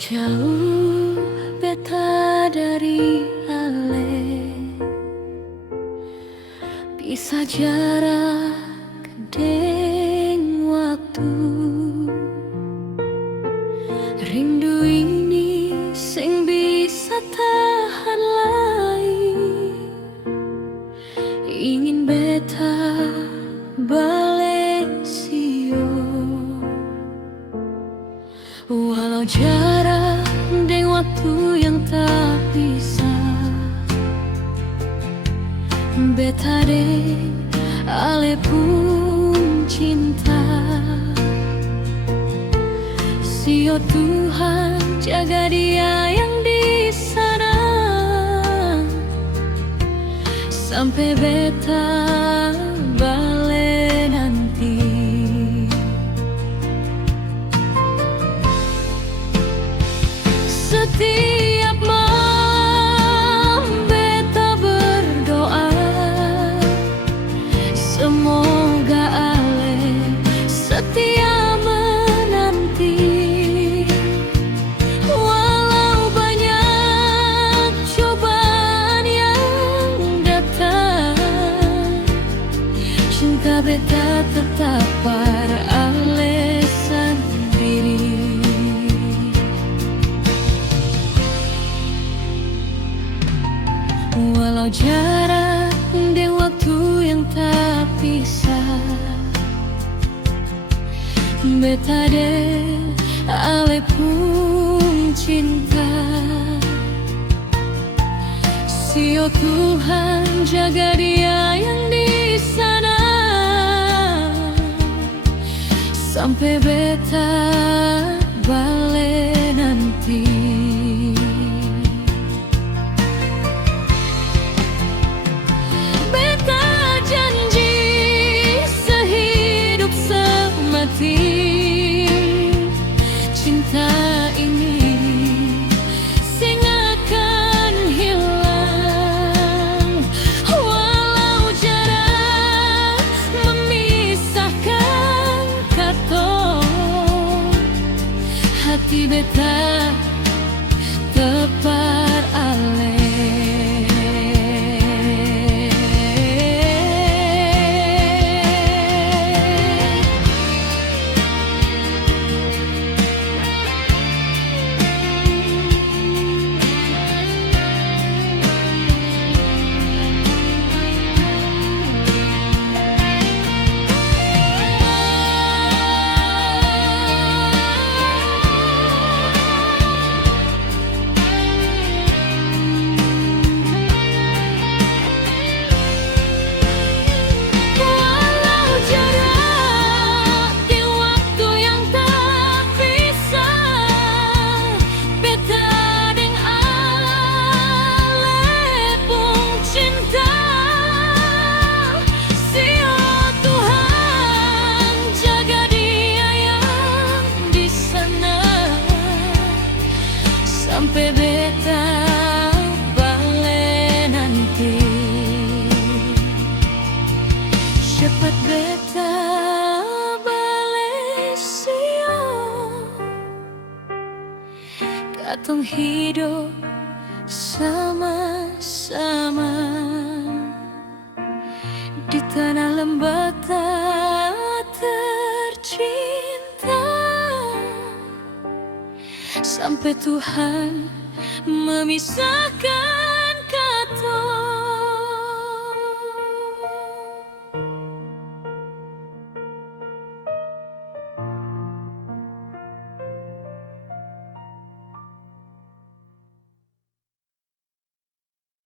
Jauh beta dari ale, bisa jarak deng waktu. Rindu ini sing bisa tahan lai, ingin beta balik sio. Walau jarak dan waktu yang tak bisa, beta deng ale pun cinta. Sio Tuhan jaga dia yang di sana, sampai beta balik nanti. Setiap malam beta berdoa, semoga ale setia menanti. Walau banyak cobaan yang datang, cinta beta tetap pada ale sendiri. Walau jarak dan waktu yang tak bisa, beta deng ale pun cinta. Sio Tuhan jaga dia yang di sana, sampai beta balik nanti. Cinta ini sing akan hilang, walau jarak memisahkan katong. Hati beta tepat ale. Sampai beta balik nanti, cepat beta balik sio. Katong hidup sama-sama di tanah lembata tercinta, sampai Tuhan memisahkan katong.